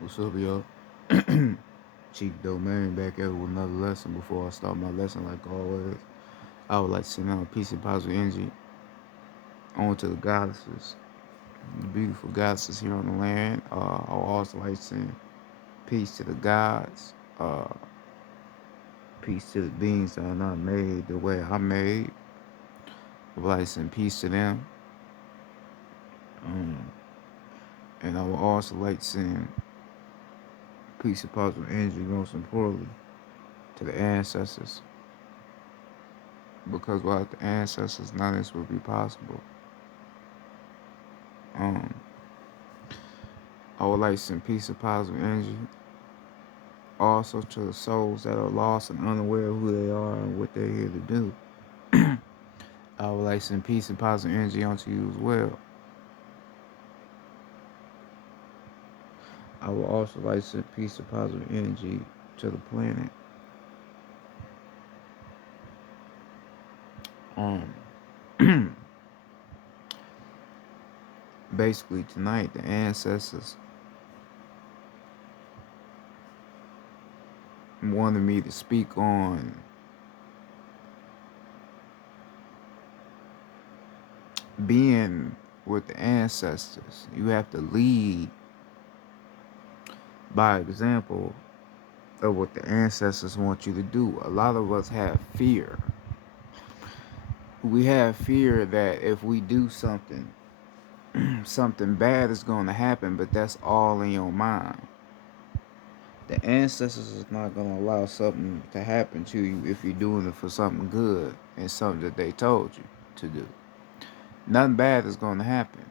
What's up, y'all? Chief Domain back at it with another lesson. Before I start my lesson, like always, I would like to send out peace and positive energy on to the goddesses, the beautiful goddesses here on the land. I would also like to send peace to the gods, peace to the beings that are not made the way I'm made. I would like to send peace to them. Um, and I would also like to send peace and positive energy, most importantly, to the ancestors. Because without the ancestors, none of this would be possible. Um, I would like some peace and positive energy. Also to the souls that are lost and unaware of who they are and what they're here to do. I would like some peace and positive energy onto you as well. I would also like some peace and positive energy to the planet. Um, Basically tonight the ancestors wanted me to speak on being with the ancestors. You have to lead by example of what the ancestors want you to do. A lot of us have fear. We have fear that if we do something, something bad is going to happen, but that's all in your mind. The ancestors is not going to allow something to happen to you if you're doing it for something good and something that they told you to do. Nothing bad is going to happen,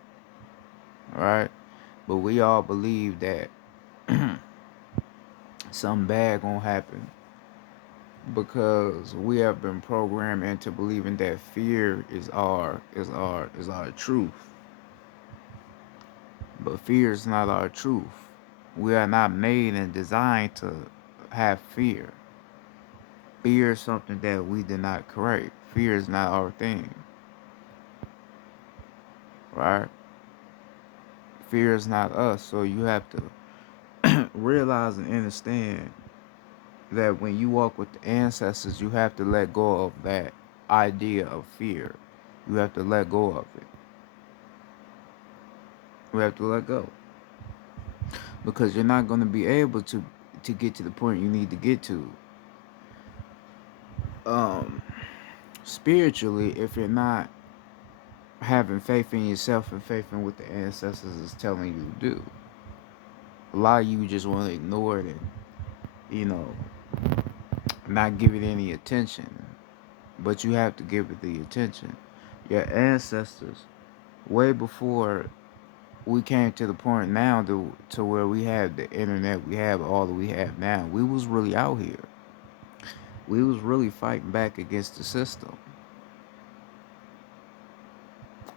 all right? But we all believe that something bad going to happen because we have been programmed into believing that fear is our truth. But fear is not our truth. We are not made and designed to have fear. Fear is something that we did not create. Fear is not our thing, right? Fear is not us. So you have to realize and understand that when you walk with the ancestors, you have to let go of that idea of fear. You have to let go of it. We have to let go because you're not going to be able to get to the point you need to get to um spiritually if you're not having faith in yourself and faith in what the ancestors is telling you to do. A lot of you just want to ignore it and you know not give it any attention, but you have to give it the attention. Your ancestors, way before we came to the point now to where we have the internet, we have all that we have now, we was really out here. We was really fighting back against the system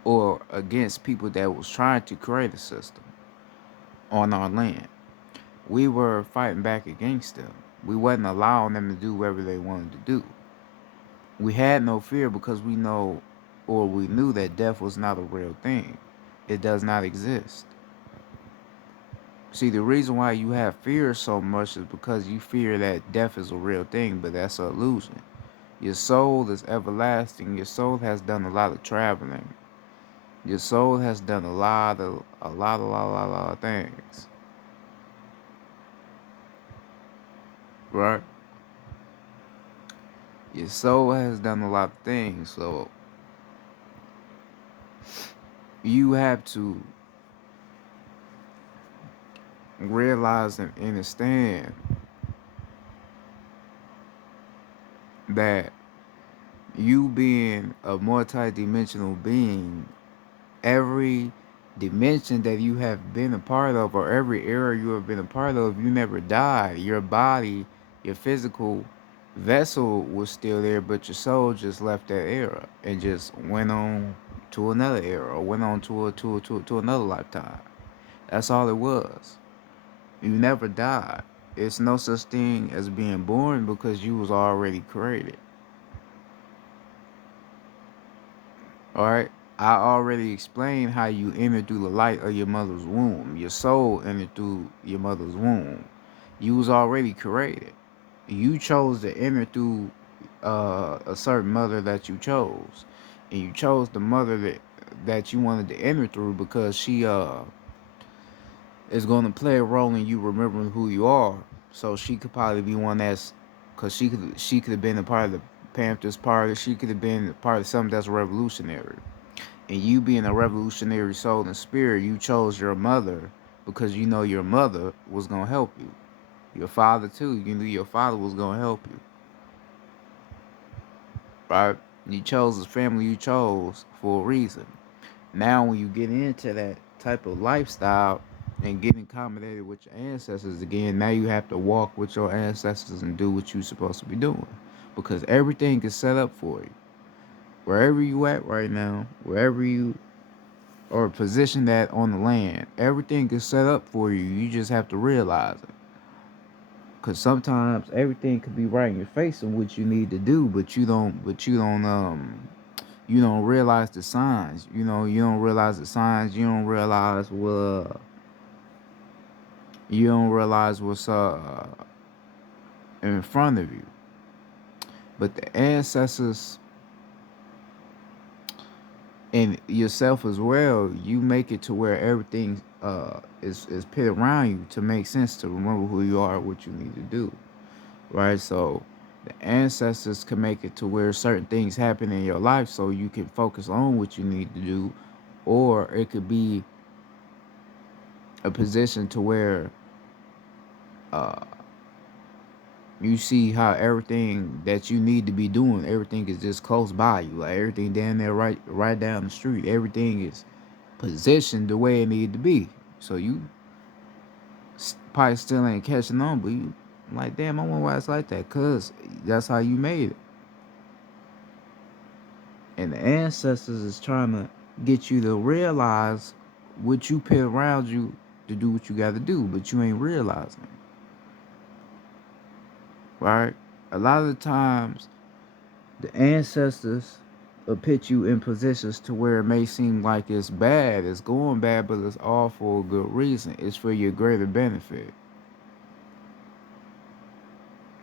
or against people that was trying to create a system on our land. We were fighting back against them. We wasn't allowing them to do whatever they wanted to do. We had no fear because we know or we knew that death was not a real thing. It does not exist. See, the reason why you have fear so much is because you fear that death is a real thing, but that's an illusion. Your soul is everlasting. Your soul has done a lot of traveling. Your soul has done a lot of things. Right? Your soul has done a lot of things, so you have to realize and understand that you being a multi-dimensional being, every dimension that you have been a part of or every era you have been a part of, you never died. Your body, your physical vessel was still there, but your soul just left that era and just went on to another era or went on to another lifetime. That's all it was. You never died. It's no such thing as being born because you was already created. All right. I already explained how you entered through the light of your mother's womb. Your soul entered through your mother's womb. You was already created. You chose to enter through a certain mother that you chose, and you chose the mother that you wanted to enter through because she is going to play a role in you remembering who you are. So she could probably be one that's, cause she could have been a part of the Panthers Party. She could have been a part of something that's revolutionary. And you being a revolutionary soul and spirit, you chose your mother because you know your mother was gonna help you. Your father too. You knew your father was gonna help you, right? You chose the family you chose for a reason. Now, when you get into that type of lifestyle and get accommodated with your ancestors again, now you have to walk with your ancestors and do what you're supposed to be doing because everything is set up for you. Wherever you at right now, wherever you are positioned at on the land, everything is set up for you. You just have to realize it. Cause sometimes everything could be right in your face and what you need to do, but you don't realize the signs. You don't realize the signs. You don't realize what's in front of you. But the ancestors and yourself as well, you make it to where everything is put around you to make sense to remember who you are, what you need to do, right? So the ancestors can make it to where certain things happen in your life so you can focus on what you need to do, or it could be a position to where uh, you see how everything that you need to be doing, everything is just close by you. Like everything down there, right down the street. Everything is positioned the way it need to be. So you probably still ain't catching on, but you like, damn, I wonder why it's like that. Cause that's how you made it. And the ancestors is trying to get you to realize what you put around you to do what you got to do, but you ain't realizing, right? A lot of the times the ancestors will put you in positions to where it may seem like it's bad, it's going bad, but it's all for a good reason. It's for your greater benefit,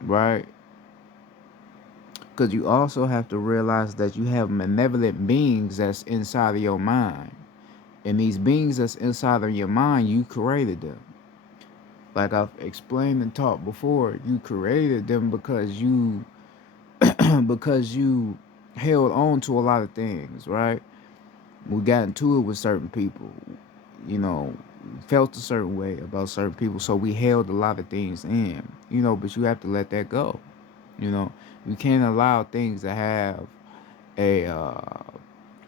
right? Because you also have to realize that you have malevolent beings that's inside of your mind. And these beings that's inside of your mind, you created them. Like I've explained and taught before, you created them because you because you held on to a lot of things, right? We got into it with certain people, felt a certain way about certain people, so we held a lot of things in, but you have to let that go. You know, you can't allow things to have a uh,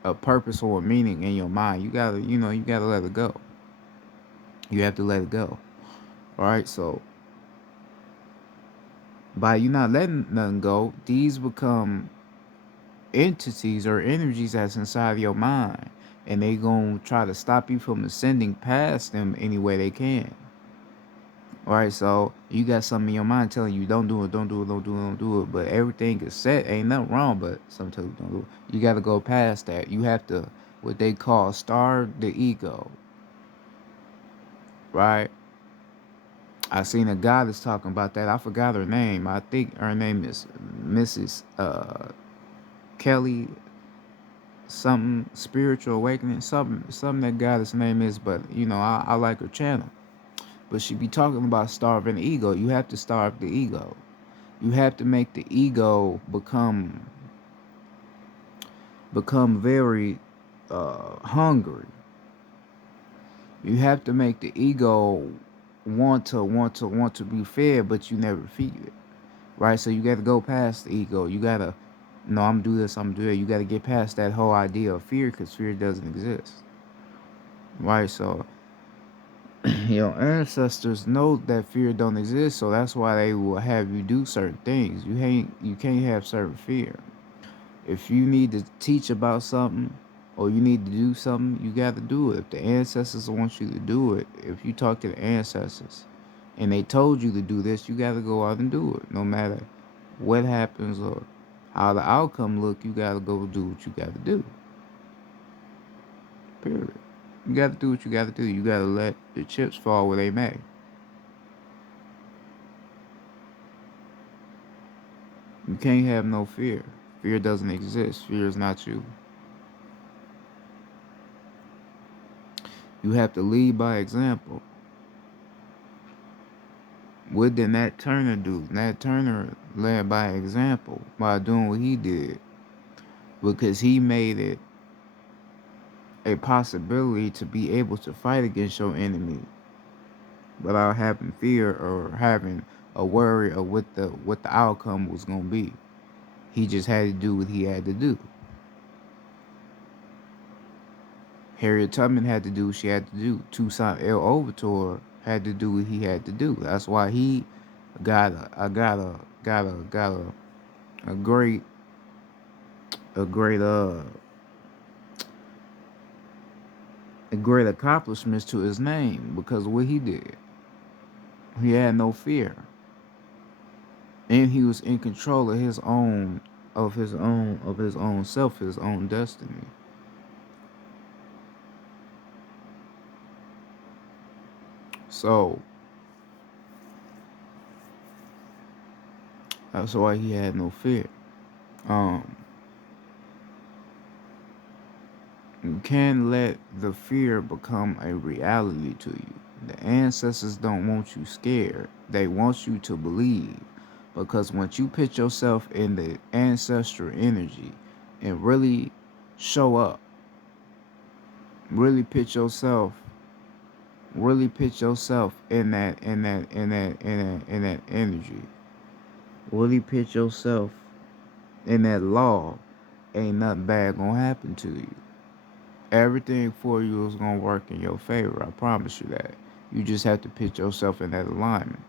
a purpose or a meaning in your mind. You gotta let it go. You have to let it go. All right. So by you not letting nothing go, these become entities or energies that's inside of your mind, and they gonna try to stop you from ascending past them any way they can. All right, so you got something in your mind telling you don't do it, don't do it, don't do it, don't do it. But everything is set, ain't nothing wrong. But sometimes don't do it. You got to go past that. You have to what they call starve the ego, right? I seen a guy that's talking about that. I forgot her name. I think her name is Mrs. Kelly something spiritual awakening something that goddess name is. But I like her channel. But she be talking about starving the ego. You have to starve the ego. You have to make the ego become very hungry. You have to make the ego want to be fed, but you never feed it, right? So you got to go past the ego. You gotta, no, I'm gonna do this, I'm gonna do that. You got to get past that whole idea of fear, because fear doesn't exist, right? So your ancestors know that fear don't exist, so that's why they will have you do certain things. You can't have certain fear. If you need to teach about something or you need to do something, you got to do it. If the ancestors want you to do it, if you talk to the ancestors and they told you to do this, you got to go out and do it. No matter what happens or how the outcome look, you got to go do what you got to do. Period. You got to do what you got to do. You got to let the chips fall where they may. You can't have no fear. Fear doesn't exist. Fear is not you. You have to lead by example. What did Nat Turner do? Nat Turner led by example by doing what he did because he made it a possibility to be able to fight against your enemy without having fear or having a worry of what the outcome was gonna be. He just had to do what he had to do. Harriet Tubman had to do what she had to do. Toussaint L. Overture had to do what he had to do. That's why he got a great a great a great accomplishments to his name because of what he did. He had no fear. And he was in control of his own self, his own destiny. So that's why he had no fear. Um you can't let the fear become a reality to you. The ancestors don't want you scared. They want you to believe. Because once you put yourself in the ancestral energy and really show up, really put yourself in that energy. Really put yourself in that law, ain't nothing bad gonna happen to you. Everything for you is gonna work in your favor. I promise you that. You just have to put yourself in that alignment.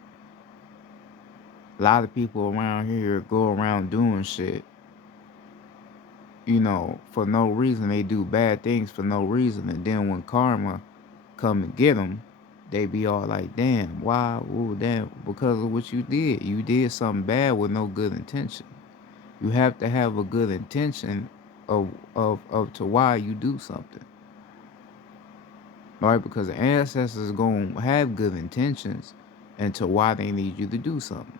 A lot of people around here go around doing shit, for no reason. They do bad things for no reason, and then when karma come and get them, they be all like, "Damn, why? Ooh, damn!" Because of what you did. You did something bad with no good intention. You have to have a good intention of to why you do something. Right? Because the ancestors gonna have good intentions and to why they need you to do something.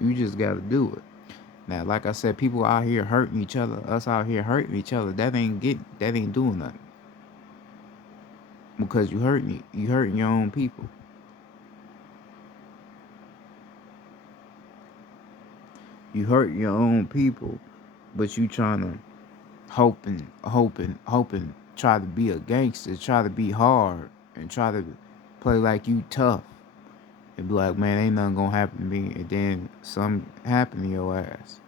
You just gotta do it. Now, like I said, people out here hurting each other, us out here hurting each other, that ain't doing nothing. Because you hurting your own people. You hurt your own people, but you trying to hoping, try to be a gangster, try to be hard, and try to play like you tough. And be like, man, ain't nothing gonna happen to me. And then something happen to your ass.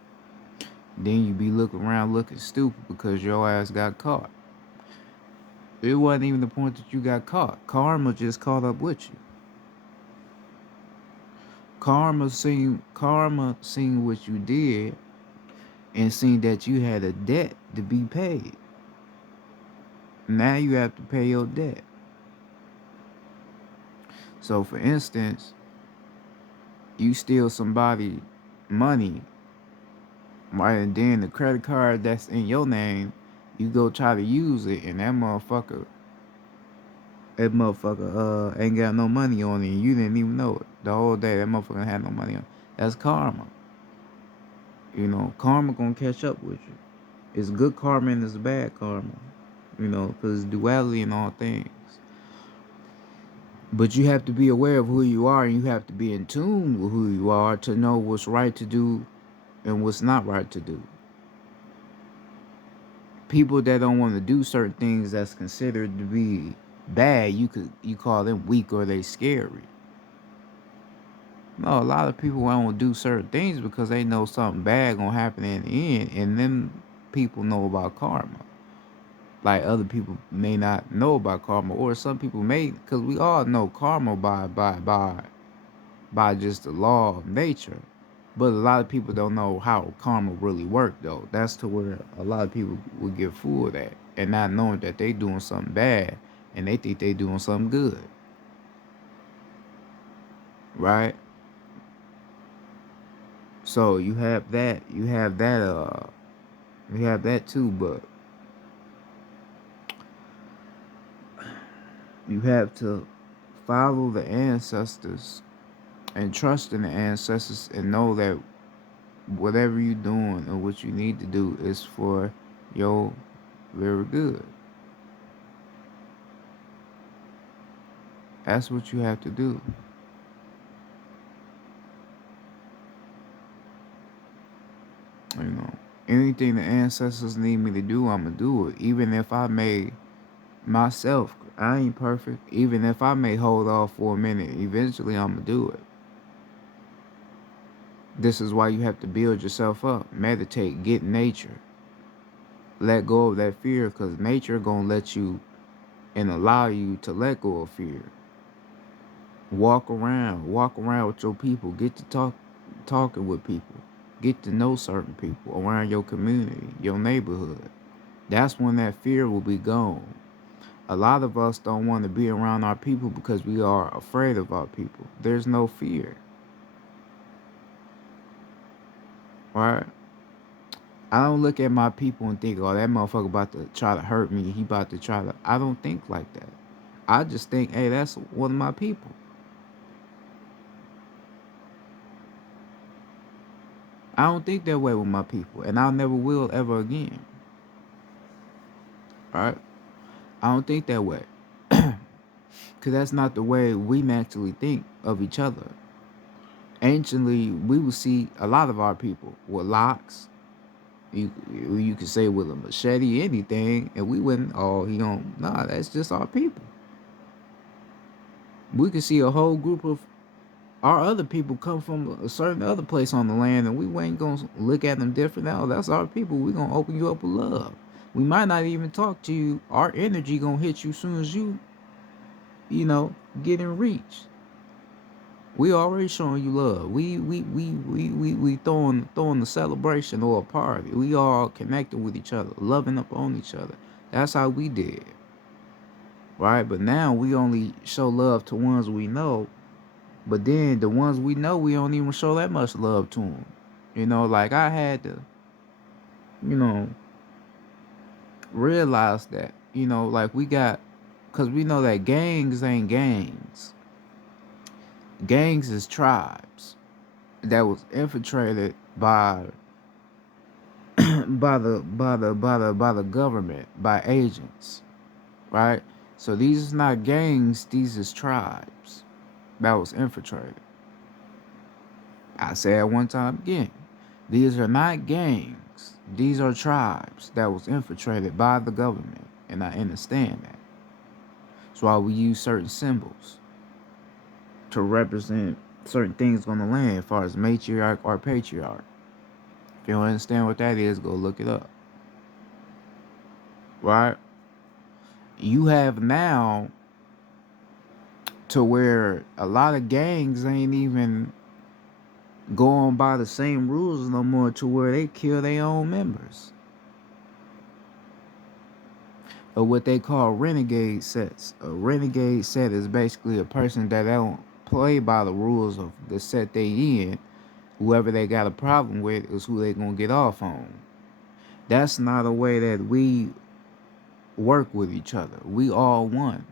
Then you be looking around looking stupid because your ass got caught. It wasn't even the point that you got caught. Karma just caught up with you. Karma seen what you did and seen that you had a debt to be paid. Now you have to pay your debt. So for instance, you steal somebody money, right? And then the credit card that's in your name, you go try to use it, and that motherfucker ain't got no money on it, and you didn't even know it. The whole day that motherfucker had no money on it. That's karma. Karma gonna catch up with you. It's good karma and it's bad karma. Because duality in all things. But you have to be aware of who you are, and you have to be in tune with who you are to know what's right to do and what's not right to do. People that don't want to do certain things that's considered to be bad, you call them weak or they scary. No, a lot of people won't do certain things because they know something bad gonna happen in the end, and them people know about karma. Like other people may not know about karma, or some people may, because we all know karma by just the law of nature. But a lot of people don't know how karma really worked though. That's to where a lot of people will get fooled at and not knowing that they doing something bad and they think they doing something good. Right? So you have that too, but You have to follow the ancestors and trust in the ancestors and know that whatever you're doing or what you need to do is for your very good. That's what you have to do. You know, anything the ancestors need me to do, I'm gonna do it. Even if I may myself, I ain't perfect. Even if I may hold off for a minute, eventually I'm gonna do it. This is why you have to build yourself up, meditate, get nature, let go of that fear, because nature gonna let you and allow you to let go of fear. Walk around with your people, get to talking with people, get to know certain people around your community, your neighborhood. That's when that fear will be gone. A lot of us don't want to be around our people because we are afraid of our people. There's no fear, right? I don't look at my people and think, oh, that motherfucker about to try to hurt me. He about to try to. I don't think like that. I just think, hey, that's one of my people. I don't think that way with my people, and I never will ever again. Right? I don't think that way. Because that's not the way we naturally think of each other. Anciently, we would see a lot of our people with locks. You could say with a machete, anything, and we wouldn't, oh, he don't, nah, that's just our people. We could see a whole group of our other people come from a certain other place on the land, and we ain't gonna look at them different. Now that's our people. We gonna open you up with love. We might not even talk to you. Our energy gonna hit you as soon as you know, get in reach. We already showing you love. We throwing the celebration or a party. We all connected with each other, loving up on each other. That's how we did, right? But now we only show love to ones we know. But then the ones we know, we don't even show that much love to them. You know, like I had to, you know, realize that. You know, like we got, cause we know that gangs ain't gangs. Gangs is tribes that was infiltrated by by the government, by agents, right? So these is not gangs, these is tribes that was infiltrated. I say it one time again. These are not gangs. These are tribes that was infiltrated by the government. And I understand that. That's why we use certain symbols to represent certain things on the land as far as matriarch or patriarch. If you don't understand what that is, go look it up. Right? You have now to where a lot of gangs ain't even going by the same rules no more, to where they kill their own members. Or what they call renegade sets. A renegade set is basically a person that don't play by the rules of the set they in. Whoever they got a problem with is who they gonna get off on. That's not a way that we work with each other. We all one.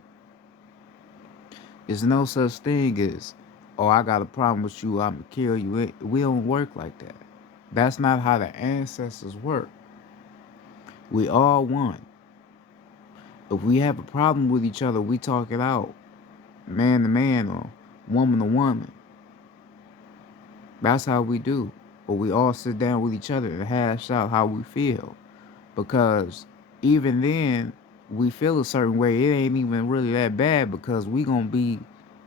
There's no such thing as, oh, I got a problem with you, I'ma kill you. We don't work like that. That's not how the ancestors work. We all one. If we have a problem with each other, we talk it out, man to man or woman to woman. That's how we do. Or we all sit down with each other and hash out how we feel. Because even then, we feel a certain way. It ain't even really that bad because we gonna be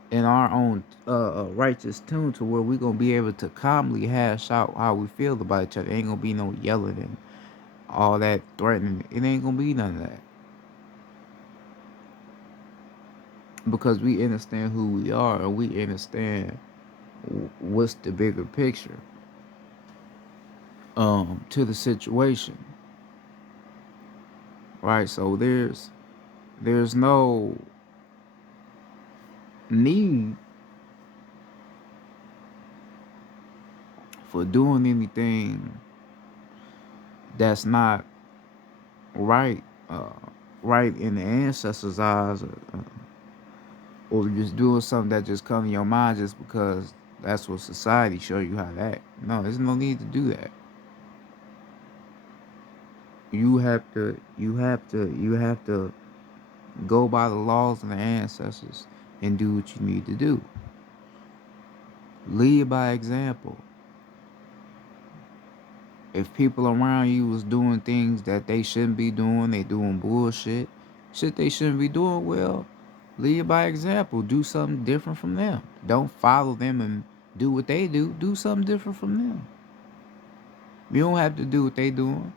in our own righteous tune to where we gonna be able to calmly hash out how we feel about each other. Ain't gonna be no yelling and all that threatening. It ain't gonna be none of that. Because we understand who we are and we understand what's the bigger picture to the situation, right? So there's no need for doing anything that's not right, right in the ancestors' eyes. or just doing something that just comes to your mind just because that's what society show you how to act. No, there's no need to do that. You have to go by the laws of the ancestors and do what you need to do. Lead by example. If people around you was doing things that they shouldn't be doing, they doing bullshit, shit they shouldn't be doing, well, lead by example. Do something different from them. Don't follow them and do what they do. Do something different from them. You don't have to do what they doing.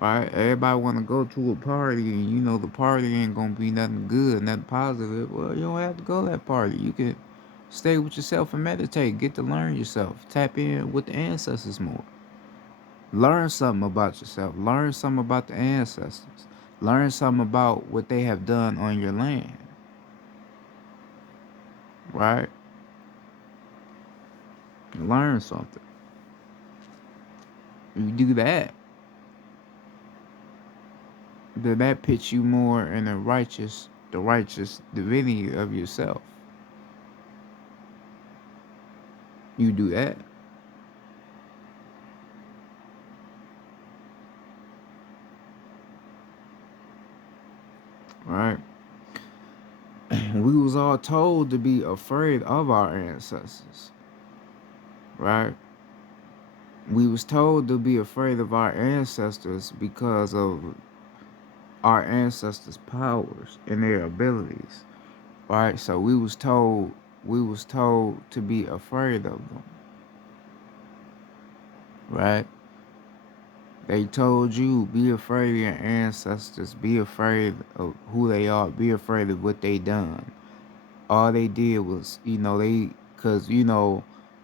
Right? Everybody want to go to a party, and you know the party ain't gonna be nothing good, nothing positive. Well, you don't have to go to that party. You can stay with yourself and meditate. Get to learn yourself. Tap in with the ancestors more. Learn something about yourself. Learn something about the ancestors. Learn something about what they have done on your land. Right? Learn something. You do that, then that puts you more in the righteous divinity of yourself. You do that. Right? We was all told to be afraid of our ancestors. Right? We was told to be afraid of our ancestors because of our ancestors' powers and their abilities. Right? So we was told to be afraid of them. Right? They told you be afraid of your ancestors, be afraid of who they are, be afraid of what they done. All they did was, cause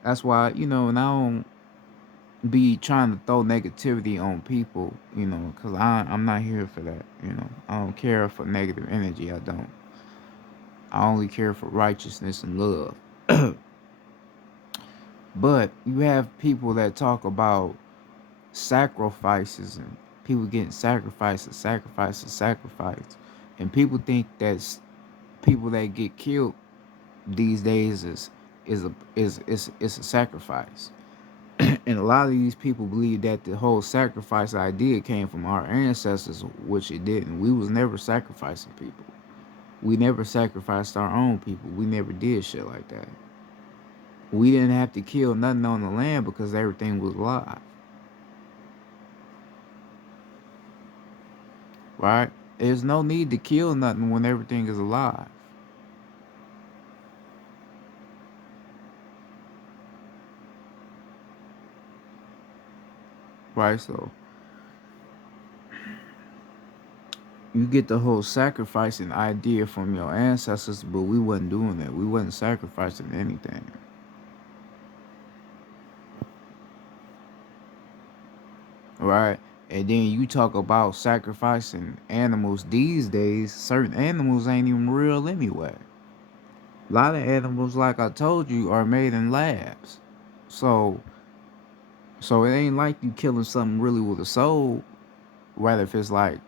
that's why, and I don't be trying to throw negativity on people, cause I'm not here for that, I don't care for negative energy. I don't. I only care for righteousness and love. But you have people that talk about sacrifices and people getting sacrifice, and people think that's people that get killed these days is a sacrifice. And a lot of these people believe that the whole sacrifice idea came from our ancestors, which it didn't. We was never sacrificing people. We never sacrificed our own people. We never did shit like that. We didn't have to kill nothing on the land because everything was alive. Right? There's no need to kill nothing when everything is alive. Right? So you get the whole sacrificing idea from your ancestors, but we wasn't doing that. We wasn't sacrificing anything. Right? And then you talk about sacrificing animals these days. Certain animals ain't even real anyway. A lot of animals, like I told you, are made in labs. So so it ain't like you killing something really with a soul. Whether if it's like,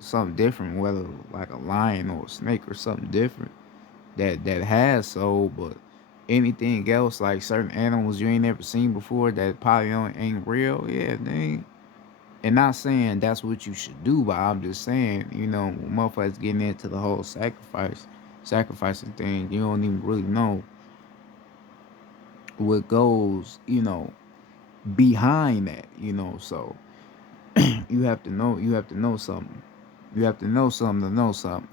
something different, whether like a lion or a snake or something different that has soul, but anything else like certain animals you ain't never seen before that probably ain't real, yeah, they ain't. And not saying that's what you should do, but I'm just saying, motherfuckers getting into the whole sacrificing thing, you don't even really know what goes, behind that, so you have to know something. You have to know something to know something.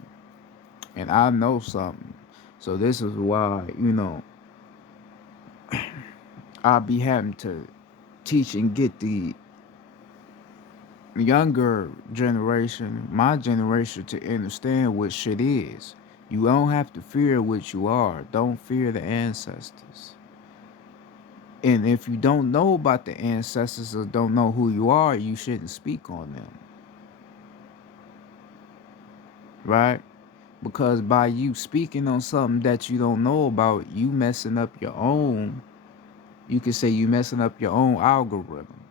And I know something. So this is why, I'll be having to teach and get the younger generation, my generation, to understand what shit is. You don't have to fear what you are. Don't fear the ancestors. And if you don't know about the ancestors or don't know who you are, you shouldn't speak on them. Right? Because by you speaking on something that you don't know about, you messing up your own, you could say you messing up your own algorithm.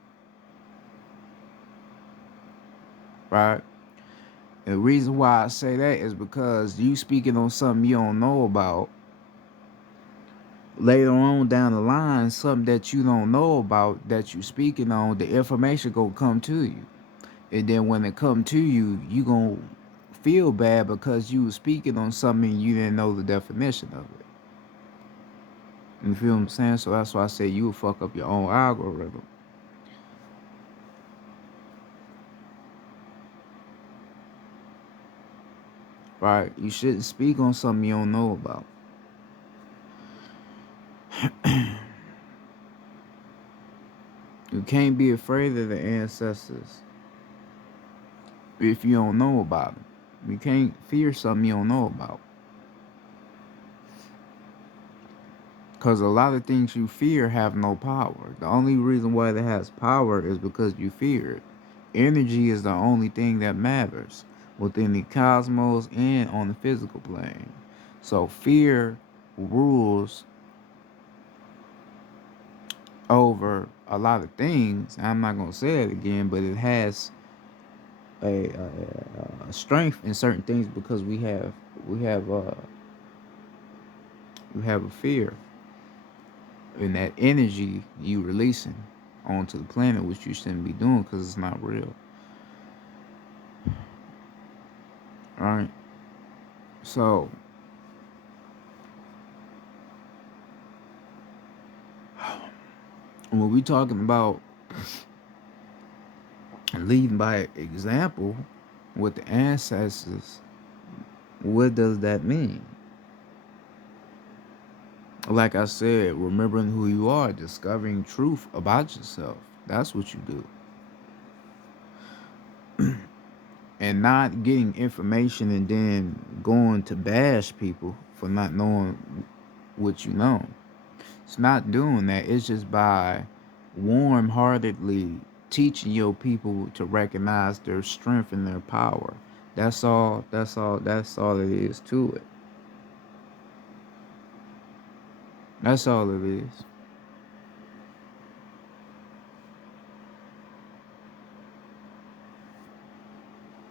right? And the reason why I say that is because you speaking on something you don't know about later on down the line, something that you don't know about that you speaking on, the information gonna come to you. And then when it come to you, you gonna feel bad because you was speaking on something you didn't know the definition of it. You feel what I'm saying? So that's why I say you will fuck up your own algorithm. Right? You shouldn't speak on something you don't know about. You can't be afraid of the ancestors if you don't know about them. You can't fear something you don't know about. Because a lot of things you fear have no power. The only reason why it has power is because you fear it. Energy is the only thing that matters within the cosmos and on the physical plane. So fear rules over a lot of things. I'm not gonna say it again, but it has a strength in certain things because we have we have a fear in that energy you releasing onto the planet, which you shouldn't be doing because it's not real. All right. So when we talking about leading by example with the ancestors, what does that mean? Like I said, remembering who you are, discovering truth about yourself. That's what you do. And not getting information and then going to bash people for not knowing what you know. It's not doing that. It's just by warm heartedly teaching your people to recognize their strength and their power. That's all. That's all it is to it. That's all it is.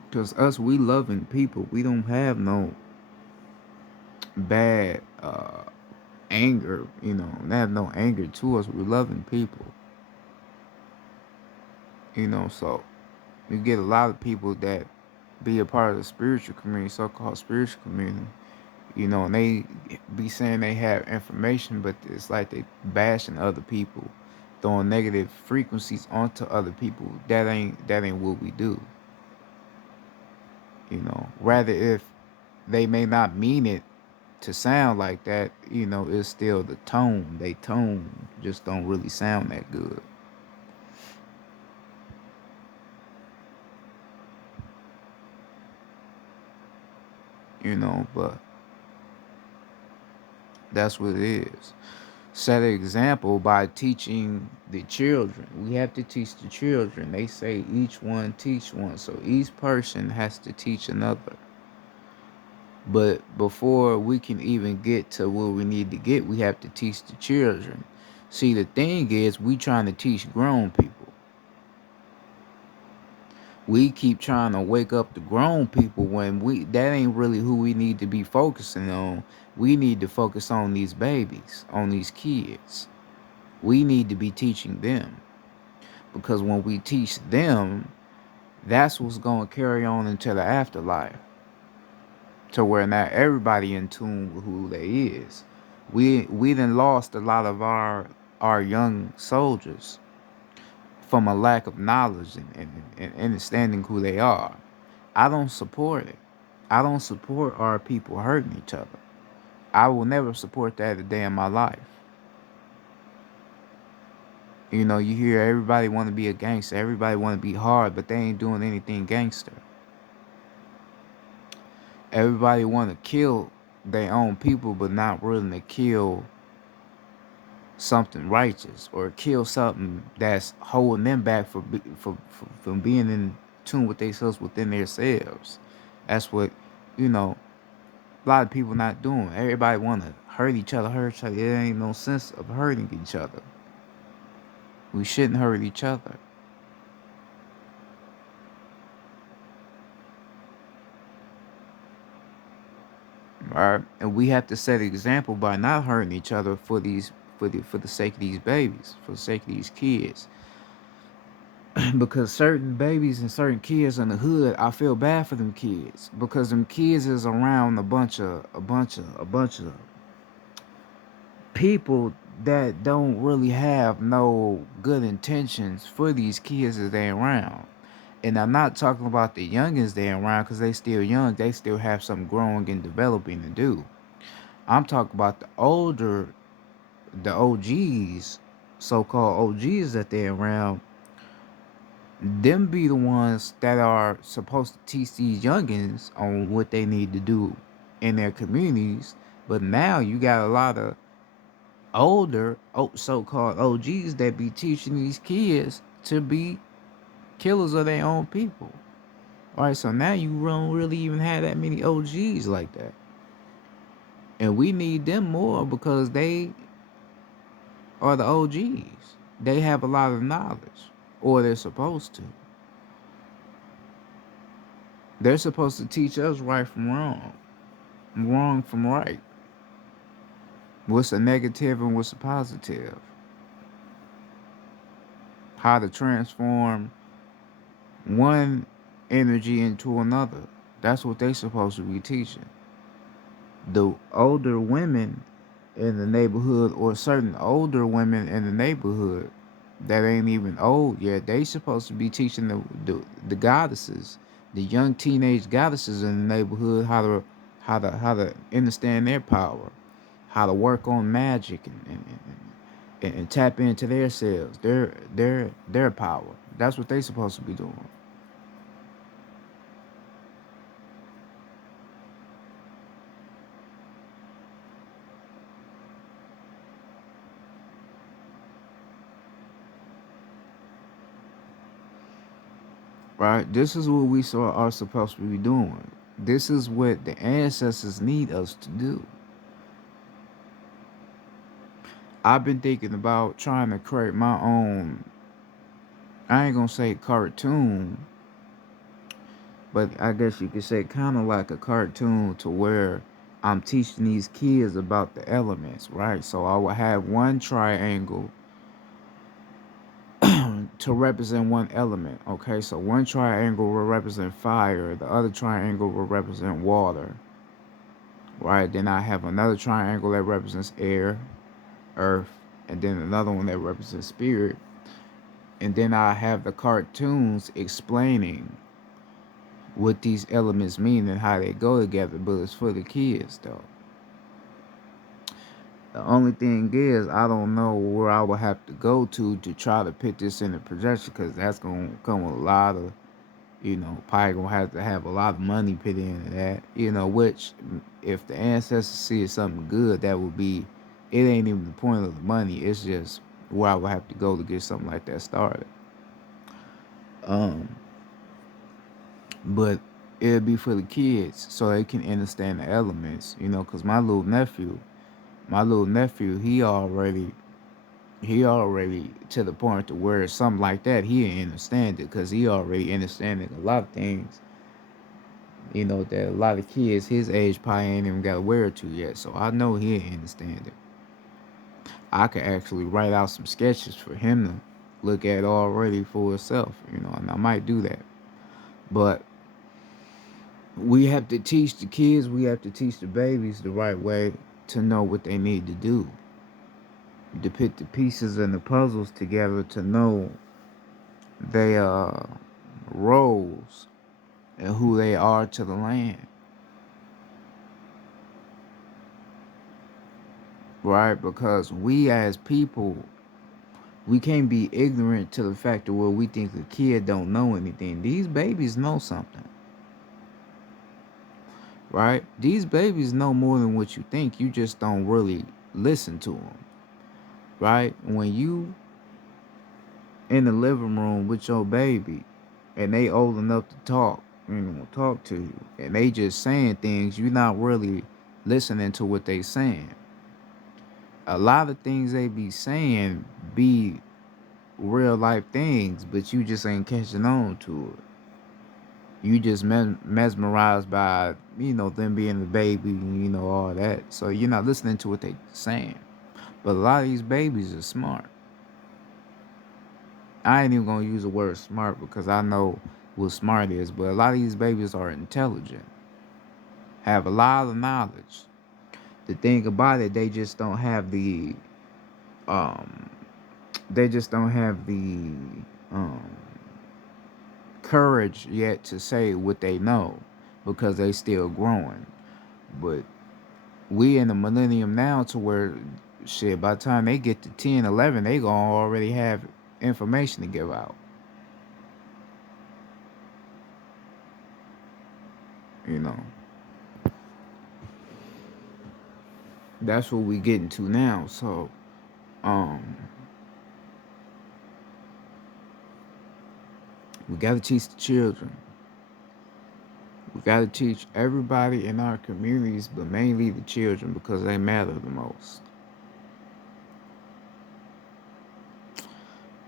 Because us, we loving people. We don't have no bad anger. They have no anger to us. We're loving people. So you get a lot of people that be a part of the spiritual community, so-called spiritual community, and they be saying they have information, but it's like they bashing other people, throwing negative frequencies onto other people. That ain't what we do. Rather, if they may not mean it to sound like that, it's still the tone. They tone just don't really sound that good. But that's what it is. Set an example by teaching the children. We have to teach the children. They say each one teach one. So each person has to teach another. But before we can even get to where we need to get, we have to teach the children. See, the thing is, we trying to teach grown people. We keep trying to wake up the grown people when that ain't really who we need to be focusing on. We need to focus on these babies, on these kids. We need to be teaching them, because when we teach them, that's what's going to carry on into the afterlife, to where now everybody in tune with who they is. We done lost a lot of our young soldiers from a lack of knowledge and understanding who they are. I don't support it. I don't support our people hurting each other. I will never support that a day in my life. You hear everybody want to be a gangster. Everybody want to be hard, but they ain't doing anything gangster. Everybody want to kill their own people, but not willing to kill something righteous or kill something that's holding them back from being in tune with themselves within themselves. That's what a lot of people not doing. Everybody want to hurt each other, hurt each other. There ain't no sense of hurting each other. We shouldn't hurt each other. right? And we have to set an example by not hurting each other for these for the sake of these babies, for the sake of these kids. Because certain babies and certain kids in the hood, I feel bad for them kids because them kids is around a bunch of people that don't really have no good intentions for these kids that they around. And I'm not talking about the youngins they around because they still young. They still have some growing and developing to do. I'm talking about the OGs, so-called OGs that they around. Them be the ones that are supposed to teach these youngins on what they need to do in their communities. But now you got a lot of older so-called OGs that be teaching these kids to be killers of their own people. All right, so now you don't really even have that many OGs like that, and we need them more because they are the OGs. They have a lot of knowledge, or they're supposed to. They're supposed to teach us right from wrong, wrong from right. What's a negative and what's a positive? How to transform one energy into another. That's what they supposed to be teaching. The older women in the neighborhood, or certain older women in the neighborhood that ain't even old yet, they supposed to be teaching the goddesses, the young teenage goddesses in the neighborhood how to understand their power, how to work on magic and tap into their selves, their power. That's what they supposed to be doing. Right? This is what are supposed to be doing. This is what the ancestors need us to do. I've been thinking about trying to create my own, I ain't gonna say cartoon, but I guess you could say kind of like a cartoon to where I'm teaching these kids about the elements, right? So I will have one triangle to represent one element. Okay, so one triangle will represent fire, the other triangle will represent water, right? Then I have another triangle that represents air, earth, and then another one that represents spirit. And then I have the cartoons explaining what these elements mean and how they go together, but it's for the kids though. The only thing is, I don't know where I would have to go to try to put this in the projection because that's gonna come with a lot of, probably gonna have to have a lot of money put into that, which if the ancestors see is something good, that would be, it ain't even the point of the money, it's just where I would have to go to get something like that started. Um, but it'd be for the kids so they can understand the elements, because my little nephew, he already to the point to where something like that he didn't understand it because he already understanding a lot of things, that a lot of kids his age probably ain't even got aware to yet. So I know he didn't understand it. I could actually write out some sketches for him to look at already for himself, and I might do that. But we have to teach the kids, we have to teach the babies the right way to know what they need to do, to put the pieces and the puzzles together to know their roles and who they are to the land, right? Because we as people, we can't be ignorant to the fact that where we think the kid don't know anything. These babies know something, right? These babies know more than what you think. You just don't really listen to them, right? When you in the living room with your baby and they old enough to talk to you, and they just saying things, you're not really listening to what they saying. A lot of things they be saying be real life things, but you just ain't catching on to it. You just mesmerized by, them being the baby, all that. So you're not listening to what they saying. But a lot of these babies are smart. I ain't even gonna use the word smart because I know what smart is, but a lot of these babies are intelligent, have a lot of knowledge. The thing about it, um they just don't have the um courage yet to say what they know because they still growing. But we in the millennium now to where shit by the time they get to 10, 11, they gonna already have information to give out. You know, that's what we getting to now. So, um, we gotta teach the children. We gotta teach everybody in our communities, but mainly the children because they matter the most.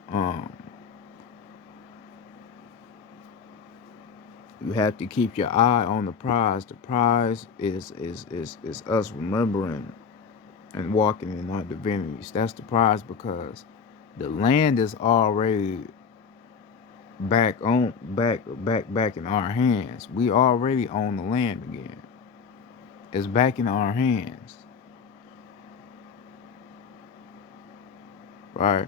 Um, you have to keep your eye on the prize. The prize is us remembering and walking in our divinities. That's the prize because the land is already back in our hands. We already own the land again. It's back in our hands, right?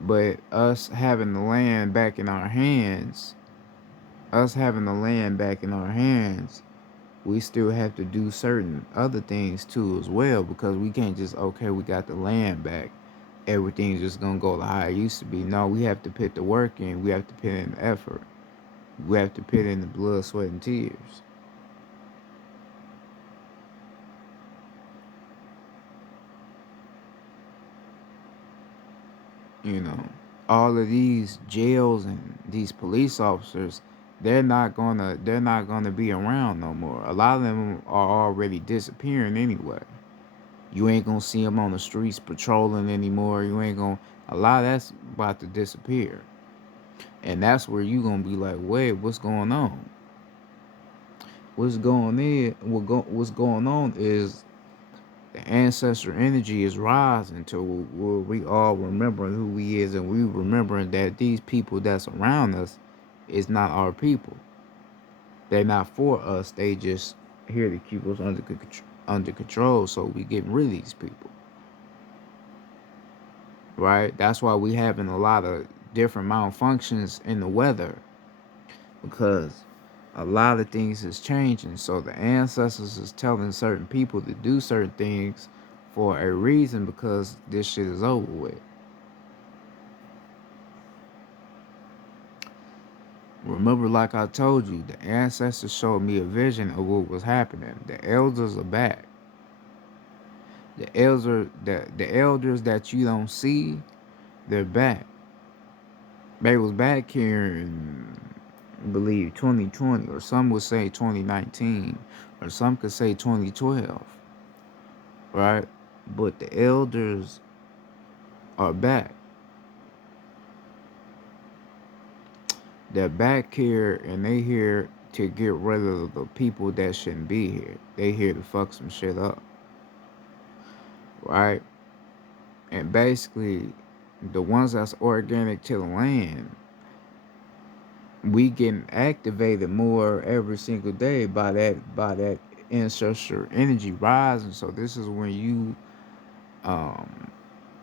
But us having the land back in our hands, we still have to do certain other things too as well because we can't just okay, we got the land back. Everything's just gonna go to how it used to be. No, we have to put the work in. We have to put in the effort. We have to put in the blood, sweat, and tears. You know, all of these jails and these police officers, they're not gonna be around no more. A lot of them are already disappearing anyway. You ain't gonna see them on the streets patrolling anymore. You ain't gonna. A lot of that's about to disappear, and that's where you gonna be like, wait, what's going on? What's going on is the ancestor energy is rising to where we all remembering who we is, and we remembering that these people that's around us is not our people. They're not for us. They just here to keep us under control. So we getting rid of these people, right? That's why we having a lot of different malfunctions in the weather because a lot of things is changing. So the ancestors is telling certain people to do certain things for a reason because this shit is over with. Remember, like I told you, the ancestors showed me a vision of what was happening. The elders are back. The elders that you don't see, they're back. They was back here in, I believe, 2020, or some would say 2019, or some could say 2012, right? But the elders are back. They're back here and they here to get rid of the people that shouldn't be here. They here to fuck some shit up, right? And basically, the ones that's organic to the land, we getting activated more every single day by that ancestral energy rising. So this is when you um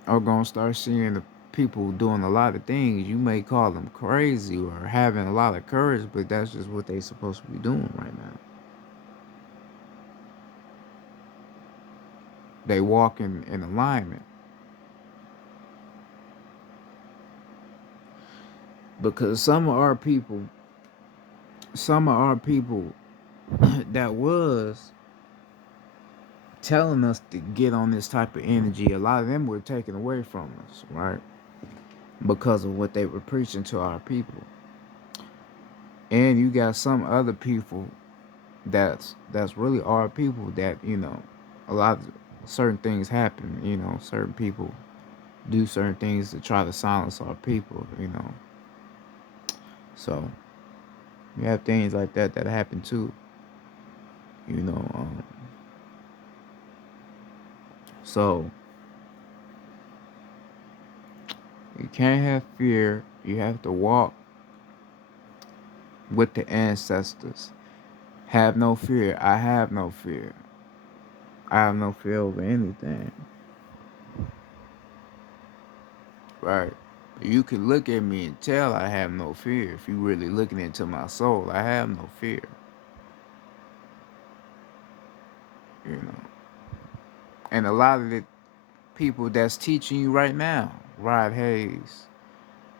are gonna start seeing the people doing a lot of things. You may call them crazy or having a lot of courage, but that's just what they supposed to be doing right now. They walk in alignment because some of our people that was telling us to get on this type of energy, a lot of them were taken away from us, right? Because of what they were preaching to our people. And you got some other people that's really our people that, a lot of certain things happen, certain people do certain things to try to silence our people. So You have things like that that happen too. You know, so you can't have fear. You have to walk with the ancestors. Have no fear. I have no fear. I have no fear over anything. Right. You can look at me and tell I have no fear. If you really looking into my soul, I have no fear. You know. And a lot of the people that's teaching you right now, Rod Hayes,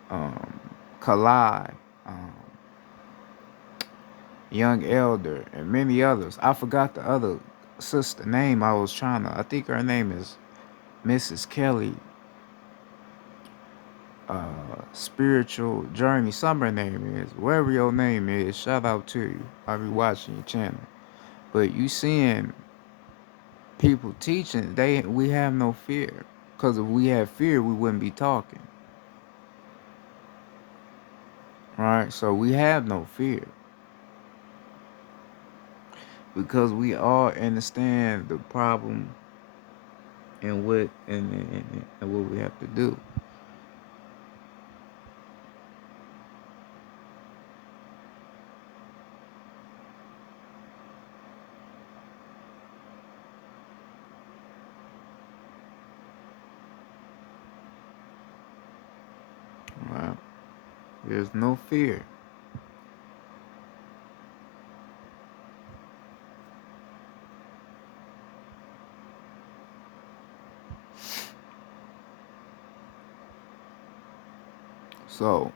um, Kalai, um, Young Elder, and many others. I forgot the other sister name I was trying to. I think her name is Mrs. Kelly. Spiritual Journey. Some her name is. Whatever your name is, shout out to you. I'll be watching your channel. But you seeing people teaching, we have no fear. Because if we had fear, we wouldn't be talking. Right? So we have no fear. Because we all understand the problem and and what we have to do. Right? There's no fear. So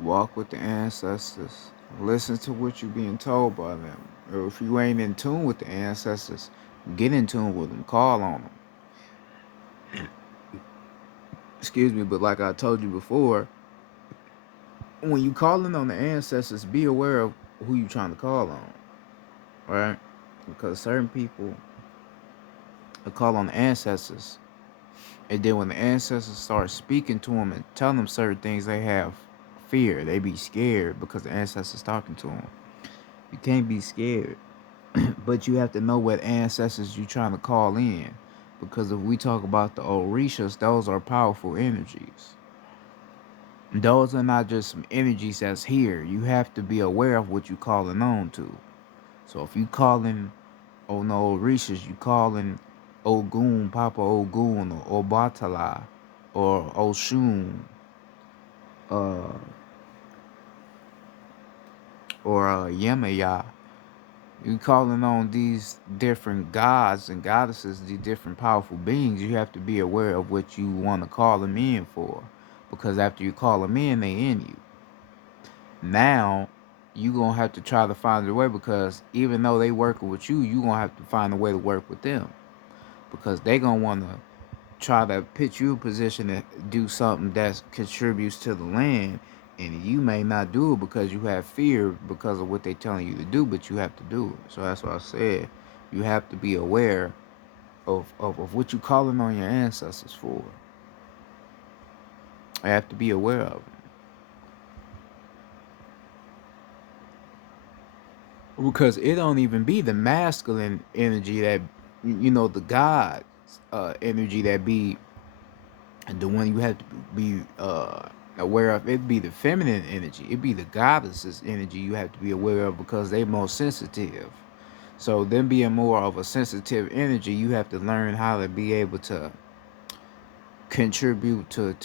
walk with the ancestors. Listen to what you're being told by them. Or if you ain't in tune with the ancestors, get in tune with them. Call on them. Excuse me, but like I told you before, when you calling on the ancestors, be aware of who you trying to call on, right? Because certain people will call on the ancestors, and then when the ancestors start speaking to them and telling them certain things, they have fear. They be scared because the ancestors talking to them. You can't be scared. But you have to know what ancestors you trying to call in. Because if we talk about the Orishas, those are powerful energies. Those are not just some energies that's here. You have to be aware of what you calling on to. So if you calling on the Orishas, you calling Ogun, Papa Ogun, or Obatala, or Oshun, uh, or Yemaya. You calling on these different gods and goddesses, these different powerful beings. You have to be aware of what you want to call them in for, because after you call them in, they in you. Now, you gonna have to try to find a way, because even though they working with you, you gonna have to find a way to work with them, because they gonna want to try to put you in position to do something that contributes to the land, and you may not do it because you have fear because of what they telling you to do, but you have to do it. So that's why I said you have to be aware of what you calling on your ancestors for. I have to be aware of it, because it don't even be the masculine energy that the God energy that be the one you have to be aware of. It'd be the feminine energy. It'd be the goddesses energy you have to be aware of, because they more sensitive. So them being more of a sensitive energy, you have to learn how to be able to contribute to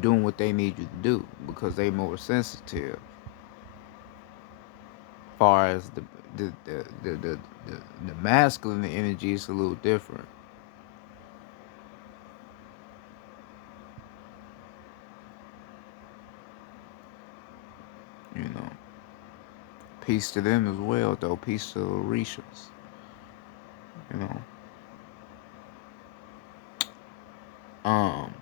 doing what they need you to do, because they more sensitive. Far as the the the the, the masculine energy is a little different, you know. Peace to them as well, though. Peace to the Orishas, you know. Um,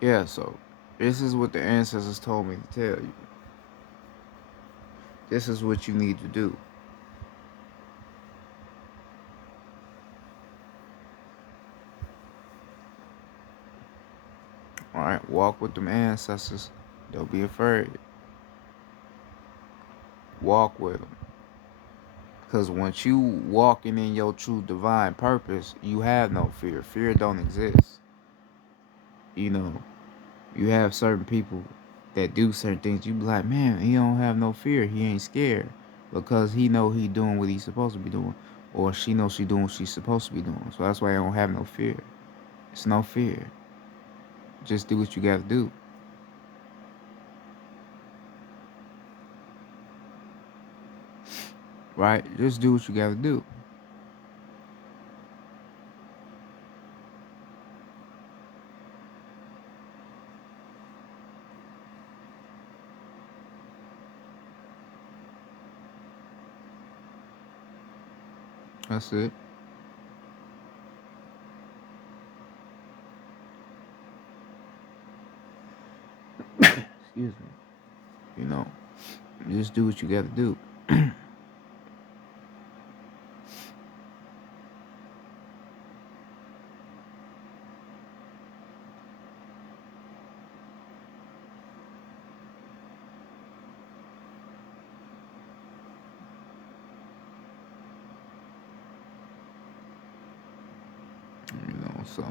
yeah. So This is what the ancestors told me to tell you. This is what you need to do. All right, walk with them ancestors. Don't be afraid. Walk with them. Because once you walking in your true divine purpose, you have no fear. Fear don't exist. You know, you have certain people that do certain things. You be like, man, he don't have no fear. He ain't scared because he know he doing what he's supposed to be doing, or she knows she doing what she's supposed to be doing. So that's why I don't have no fear. It's no fear. Just do what you got to do. Right? Just do what you got to do. That's it. Excuse me. You know, just do what you got to do. So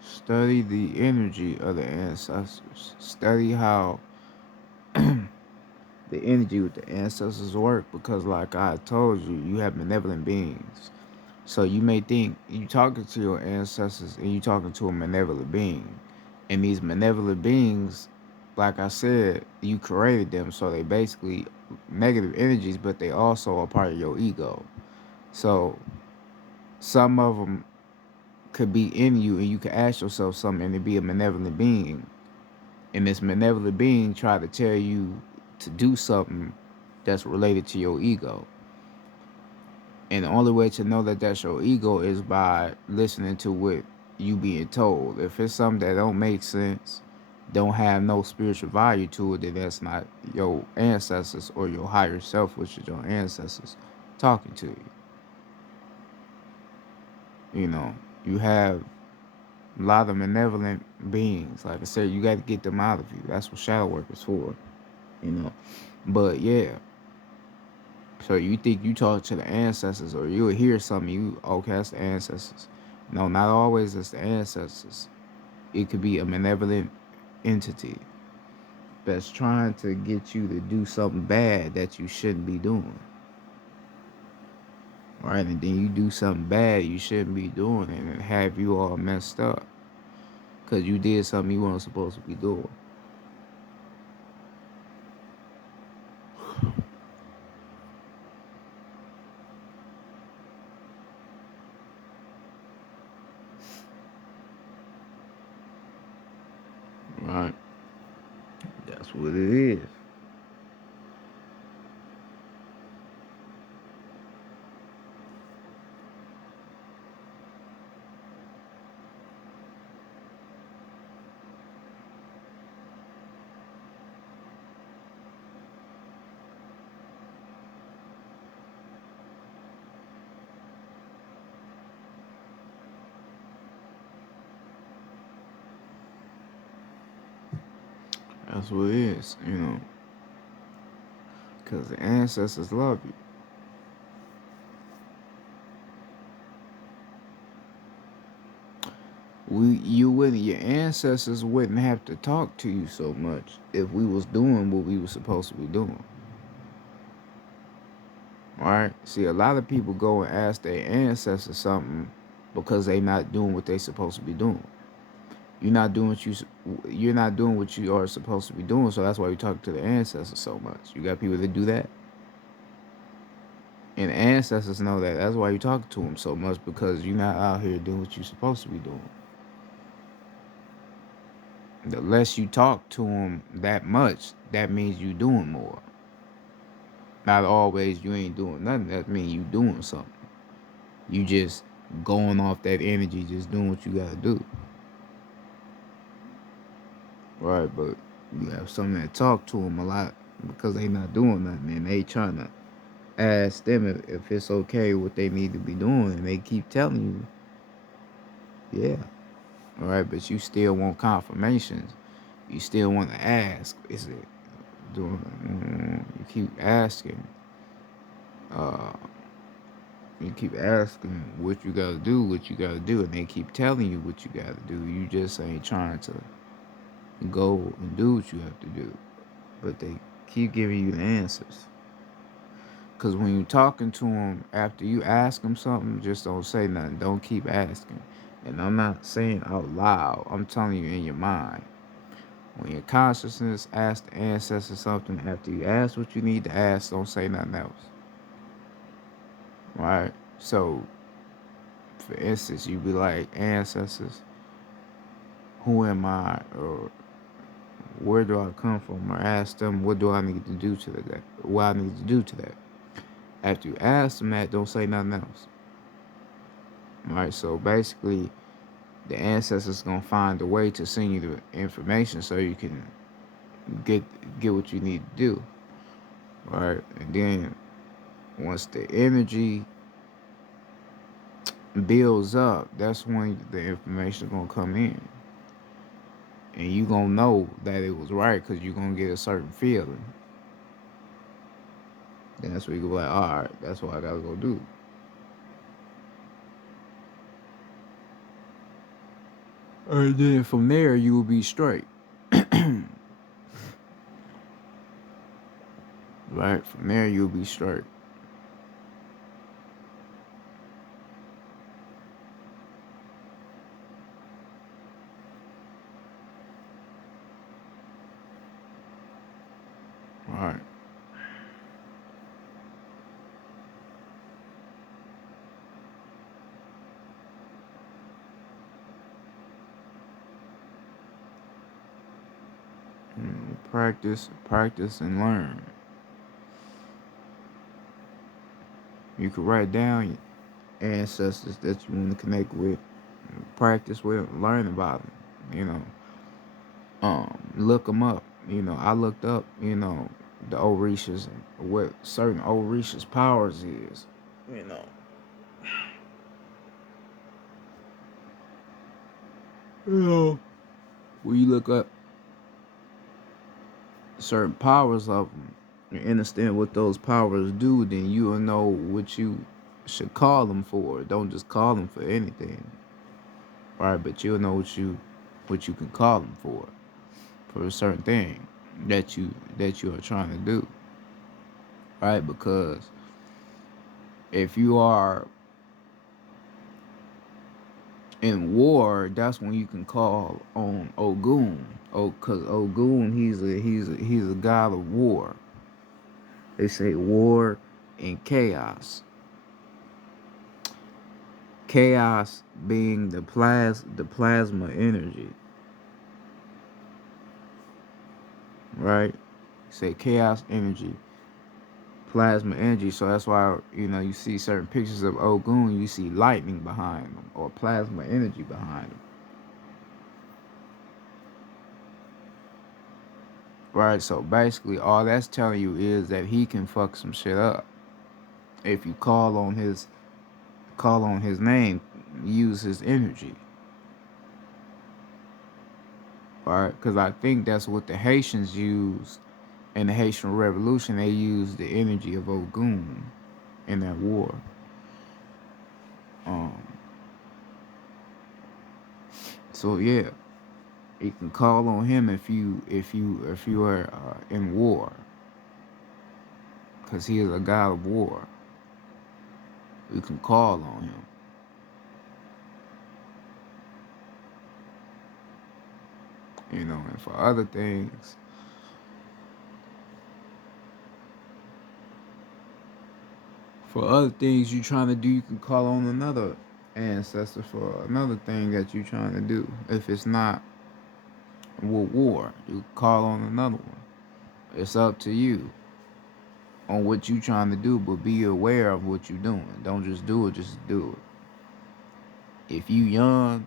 study the energy of the ancestors. Study how the energy with the ancestors work because like I told you, you have benevolent beings. So you may think you talking to your ancestors and you talking to a benevolent being. And these benevolent beings, like I said, you created them, so they basically negative energies, but they also are part of your ego. So some of them could be in you, and you can ask yourself something, and it be a benevolent being, and this benevolent being try to tell you to do something that's related to your ego. And the only way to know that that's your ego is by listening to what you being told. If it's something that don't make sense, don't have no spiritual value to it, then that's not your ancestors or your higher self, which is your ancestors, talking to you. You know, you have a lot of malevolent beings. Like I said, you got to get them out of you. That's what shadow work is for. You know, but yeah. So you think you talk to the ancestors, or you'll hear something, you okay, that's the ancestors. No, not always it's the ancestors. It could be a malevolent entity that's trying to get you to do something bad that you shouldn't be doing. Right? And then you do something bad you shouldn't be doing and have you all messed up. Cause you did something you weren't supposed to be doing. Right? That's what it is. That's what it is, you know. Cause the ancestors love you. Your ancestors wouldn't have to talk to you so much if we was doing what we was supposed to be doing. Right? See, a lot of people go and ask their ancestors something because they not doing what they supposed to be doing. You're not doing what you're not doing what you are supposed to be doing. So that's why you talk to the ancestors so much. You got people that do that, and the ancestors know that. That's why you talk to them so much because you're not out here doing what you're supposed to be doing. The less you talk to them that much, that means you doing more. Not always you ain't doing nothing. That mean you doing something. You just going off that energy, just doing what you gotta do. Right, but you have some that talk to them a lot because they not doing nothing and they trying to ask them if it's okay what they need to be doing and they keep telling you, yeah. All right, but you still want confirmations. You still want to ask, is it doing, you keep asking, uh, you keep asking what you gotta do, and they keep telling you what you gotta do. You just ain't trying to go and do what you have to do. But they keep giving you the answers. Because when you're talking to them, after you ask them something, just don't say nothing. Don't keep asking. And I'm not saying out loud. I'm telling you in your mind. When your consciousness asks the ancestors something, after you ask what you need to ask, don't say nothing else. Right? So, for instance, you be like, ancestors, who am I? Or where do I come from? Or ask them, what do I need to do to that? What I need to do to that? After you ask them that, don't say nothing else. Right? So basically, the ancestors gonna find a way to send you the information so you can get what you need to do. Right? And then once the energy builds up, that's when the information gonna come in. And you gonna know that it was right because you gonna get a certain feeling. Then that's where you go like, all right, that's what I gotta go do. And then from there, you will be straight. Right? From there, you'll be straight. Right. Practice, and learn. You can write down your ancestors that you want to connect with, practice with, learn about them. Look them up. I looked up, the Orishas and what certain Orishas powers is. You know, when you look up certain powers of them, and understand what those powers do, then you will know what you should call them for. Don't just call them for anything, right? But you'll know what you can call them for a certain thing that you are trying to do, right? Because if you are in war, that's when you can call on Ogun. Oh, cause Ogun, he's a god of war. They say war and chaos. Chaos being the plasma energy, right? Say chaos energy, plasma energy. So that's why you see certain pictures of Ogun, you see lightning behind them or plasma energy behind them, right? So basically, all that's telling you is that he can fuck some shit up if you call on his name, use his energy, right? Because I think that's what the Haitians used in the Haitian Revolution. They used the energy of Ogun in that war. Um, so yeah, you can call on him if you are in war, because he is a god of war. You can call on him. And for other things you trying to do, you can call on another ancestor for another thing that you trying to do. If it's not war, you call on another one. It's up to you. on what you trying to do, but be aware of what you're doing. Don't just do it, just do it. If you young,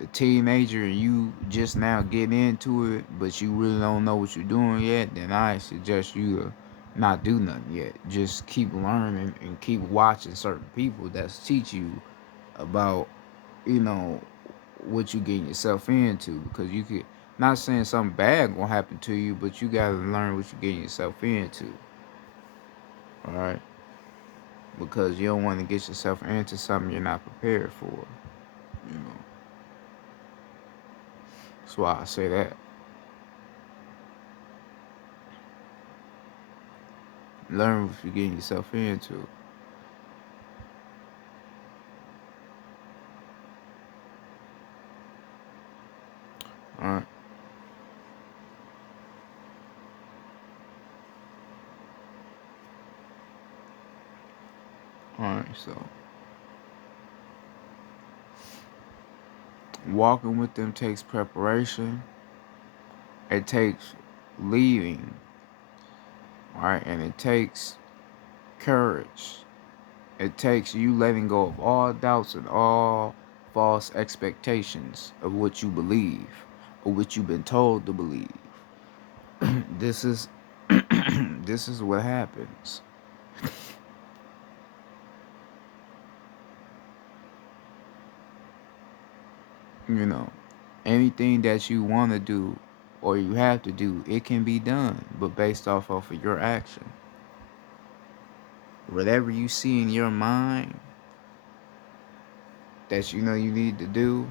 a teenager, and you just now getting into it, but you really don't know what you're doing yet, then I suggest you to not do nothing yet. Just keep learning and keep watching certain people that's teach you about, you know, what you getting yourself into, because you could, not saying something bad gonna happen to you, but you gotta learn what you getting yourself into. All right, because you don't want to get yourself into something you're not prepared for. You know, that's why I say that. Learn what you're getting yourself into. All right, all right. So walking with them takes preparation. It takes leading. All right, and it takes courage. It takes you letting go of all doubts and all false expectations of what you believe or what you've been told to believe. This is this is what happens. You know, anything that you want to do or you have to do, it can be done, but based off of your action. Whatever you see in your mind that you know you need to do,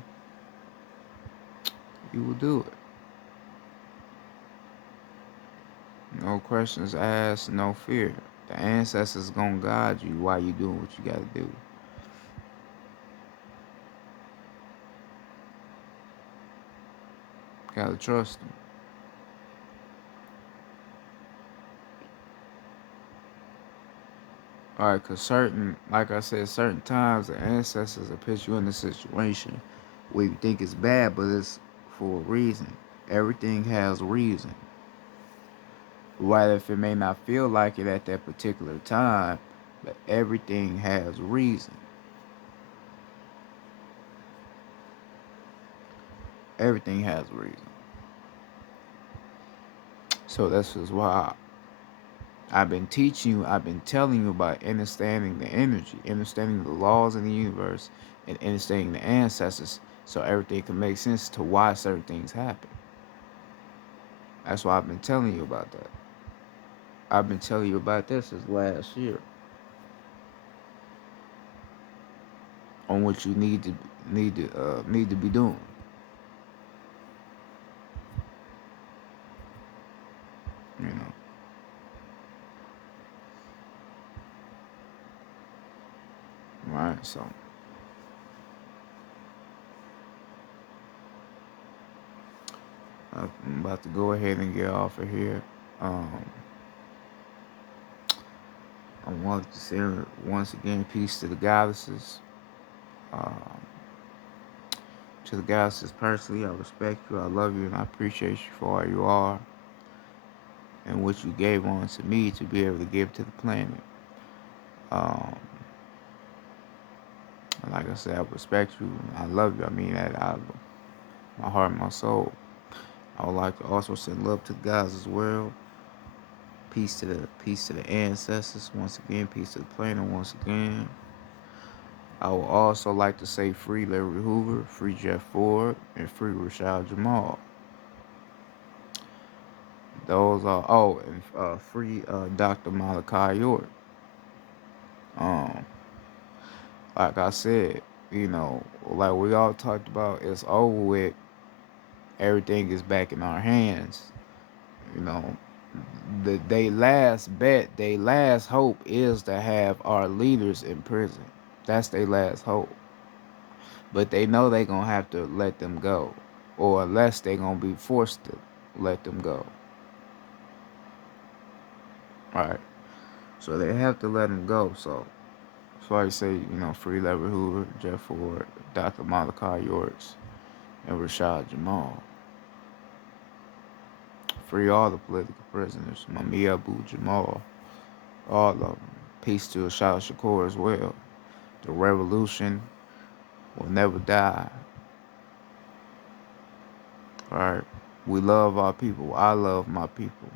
you will do it. No questions asked, no fear. The ancestors gonna guide you while you doing what you gotta do. Gotta trust them. Alright, cause certain, like I said, certain times the ancestors will put you in a situation where you think it's bad, but it's for a reason. Everything has a reason. While if it may not feel like it at that particular time, but everything has a reason. Everything has a reason. So this is why I've been teaching you, I've been telling you about understanding the energy, understanding the laws of the universe, and understanding the ancestors so everything can make sense to why certain things happen. That's why I've been telling you about that. I've been telling you about this since last year on what you need to be doing. You know, right? So I'm about to go ahead and get off of here. Um, I want to say once again, peace to the goddesses. Um, to the goddesses personally, I respect you, I love you, and I appreciate you for all you are and what you gave on to me to be able to give to the planet. Um, like I said, I respect you. I love you. I mean that out of my heart and my soul. I would like to also send love to the guys as well. Peace to the ancestors once again. Peace to the planet once again. I would also like to say free Larry Hoover, free Jeff Ford, and free Rashad Jamal. Those are and free Dr. Malachi York. Um, like I said, like we all talked about, it's over with. Everything is back in our hands. You know, they last bet, they last hope is to have our leaders in prison. That's their last hope. But they know they gonna have to let them go, or unless they gonna be forced to let them go. All right. So they have to let them go. So that's why I say, free Larry Hoover, Jeff Ford, Dr. Malachi Yorks, and Rashad Jamal. Free all the political prisoners. Mami Abu Jamal. All of them. Peace to Ashala Shakur as well. The revolution will never die. Alright? We love our people. I love my people.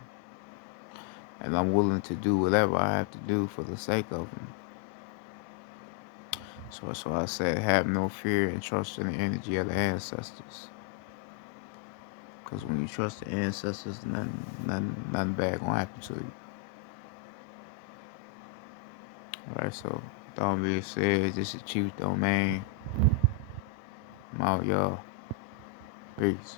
And I'm willing to do whatever I have to do for the sake of them. So that's why I said have no fear and trust in the energy of the ancestors. Because when you trust the ancestors, nothing bad gonna happen to you. Alright, so don't be said, this is Chief Domain. I'm out, y'all. Peace.